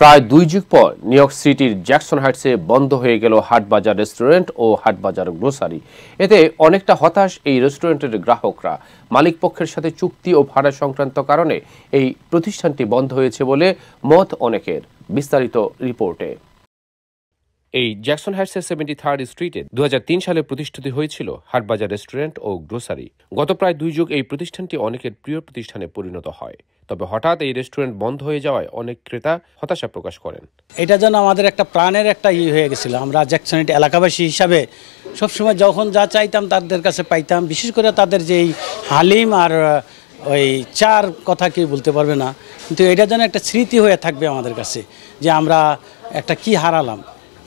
প্রায় ২ যুগ পর নিউ ইয়র্ক সিটির জ্যাকসন হাইটসে বন্ধ হয়ে গেল হাটবাজার রেস্টুরেন্ট ও হাটবাজার গ্রোসারি। এতে অনেকটা হতাশ এই রেস্টুরেন্টের গ্রাহকরা। মালিকপক্ষের সাথে চুক্তি ও ভাড়া সংক্রান্ত কারণে এই প্রতিষ্ঠানটি বন্ধ হয়েছে বলে মত অনেকের। বিস্তারিত রিপোর্টে। এই জ্যাকসন হাইটসের 73rd স্ট্রিটে 2003 সালে প্রতিষ্ঠিত হয়েছিল হাটবাজার রেস্টুরেন্ট ও গ্রোসারি। গত প্রায় 2 যুগ এই প্রতিষ্ঠানটি অনেকের প্রিয় প্রতিষ্ঠানে পরিণত হয়। তবে হঠাৎ এই রেস্টুরেন্ট বন্ধ হয়ে যাওয়ায় অনেক ক্রেতা হতাশা প্রকাশ করেন। এটা যেন আমাদের একটা প্রাণের একটা হয়ে গেছিল। আমরা জ্যাকসন হাইট এলাকাবাসী হিসাবে সবসময় যখন যা চাইতাম তাদের কাছে পাইতাম। বিশেষ করে তাদের যেই হালিম আর ওই চার কথা কেউ বলতে পারবে না, কিন্তু এটা যেন একটা স্মৃতি হয়ে থাকবে আমাদের কাছে যে আমরা একটা কি হারালাম।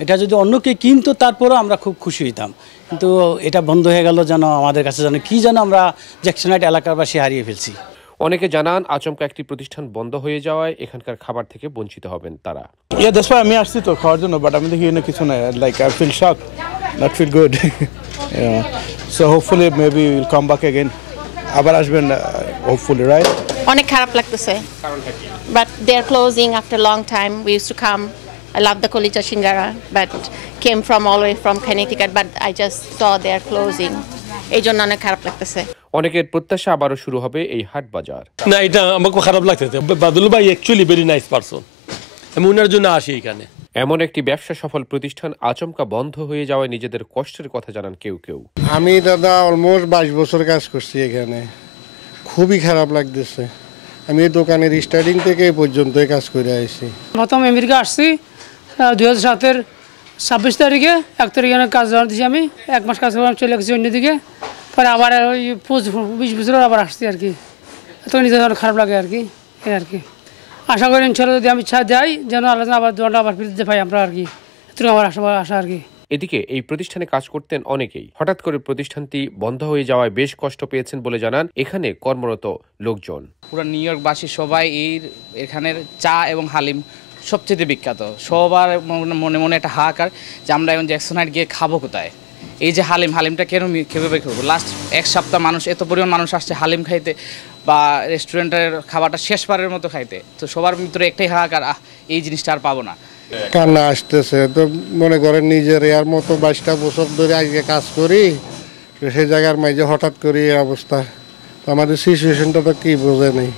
এটা যদি অন্য কেউ কিনতো তারপরেও আমরা খুব খুশি হইতাম, কিন্তু এটা বন্ধ হয়ে গেল যেন আমাদের কাছে যেন কি যেন আমরা জ্যাকসন হাইট এলাকাবাসী হারিয়ে ফেলছি। অনেকে জানান আচমকা একটি প্রতিষ্ঠান বন্ধ হয়ে যাওয়ায় এখানকার খাবার থেকে বঞ্চিত হবেন তারা। আমি আসছি তো খাওয়ার জন্য, বাট আমি দেখি কিছু নাই, like I feel shock, not feel good. So hopefully maybe will come back again. আবার আসবেন হোপফুলি, রাইট? অনেক খারাপ লাগতেছে, but they are closing after long time. We used to come. I love the Kolija Shingara, but came from all the way from Connecticut, but I just saw they are closing. এই জন্য অনেক খারাপ লাগতেছে। অনেকের প্রত্যাশা আবারও শুরু হবে এই হাট বাজার। না, এটা আমাকে খারাপ লাগতেছে। বাদল ভাই অ্যাকচুয়ালি ভেরি নাইস পারসন, আমি ওনার জন্য আসি এখানে। এমন একটি ব্যবসা সফল প্রতিষ্ঠান আচমকা বন্ধ হয়ে যাওয়ায় নিজেদের কষ্টের কথা জানান কেউ কেউ। আমি দাদা অলমোস্ট 22 বছর কাজ করছি এখানে, খুবই খারাপ লাগতেছে। আমি এই দোকানের স্টার্টিং থেকে এই পর্যন্ত কাজ করে আসছি। প্রথম আমেরিকা আসছি 2007-এর 26 তারিখে, 1 তারিখে কাজ জমা দিয়েছি। আমি 1 মাস কাজ করলাম, চলে গেছি অন্যদিকে। পরে আবার ওই 20 বছর আবার আসছি আর কি। তো নিজের খারাপ লাগে আর কি, এই আর কি। আশা করি ইনশাল্লাহ যদি আমি ইচ্ছা যাই যেন আলোচনা আবার দোকানটা আবার ফিরতে পাই আমরা আর কি। এত আমার আশা আর কি। এদিকে এই প্রতিষ্ঠানে কাজ করতেন অনেকেই। হঠাৎ করে প্রতিষ্ঠানটি বন্ধ হয়ে যাওয়ায় বেশ কষ্ট পেয়েছেন বলে জানান এখানে কর্মরত লোকজন। পুরো নিউ ইয়র্কবাসী সবাই এখানের চা এবং হালিম সবচেয়ে বিখ্যাত। সবার মনে মনে একটা হাহাকার যে আমরা এখন জ্যাকসন হাইট গিয়ে খাবো কোথায়। এই যে হালিমটা কেন কীভাবে খাবো? লাস্ট 1 সপ্তাহ মানুষ, এত পরিমাণ মানুষ আসছে হালিম খাইতে বা রেস্টুরেন্টের খাবারটা শেষবারের মতো খাইতে। তো সবার ভিতরে একটাই হাহাকার, এই জিনিসটা আর পাবো না। কান্না আসতেছে। তো মনে করেন নিজের এর মতো 22টা বছর ধরে আজকে কাজ করি, সেই জায়গার মাঝে হঠাৎ করে এই অবস্থা। তো আমাদের সিচুয়েশনটা তো কি বোঝে নেই,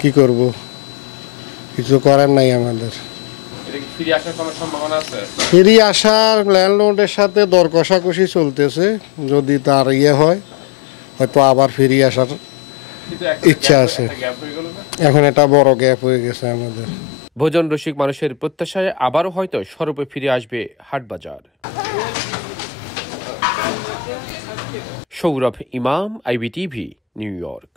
কি করব, কিছু করার নাই আমাদের। ফিরে আসার ল্যান্ডলর্ডের সাথে দর কষাকষি চলতেছে, যদি তার হয় হয়তো আবার ফিরে আসার ইচ্ছা আছে। এখন এটা বড় গ্যাপ হয়ে গেছে আমাদের। ভোজন রসিক মানুষের প্রত্যাশায় আবারও হয়তো স্বরূপে ফিরে আসবে হাটবাজার। সৌরভ ইমাম, IBTV, নিউ ইয়র্ক।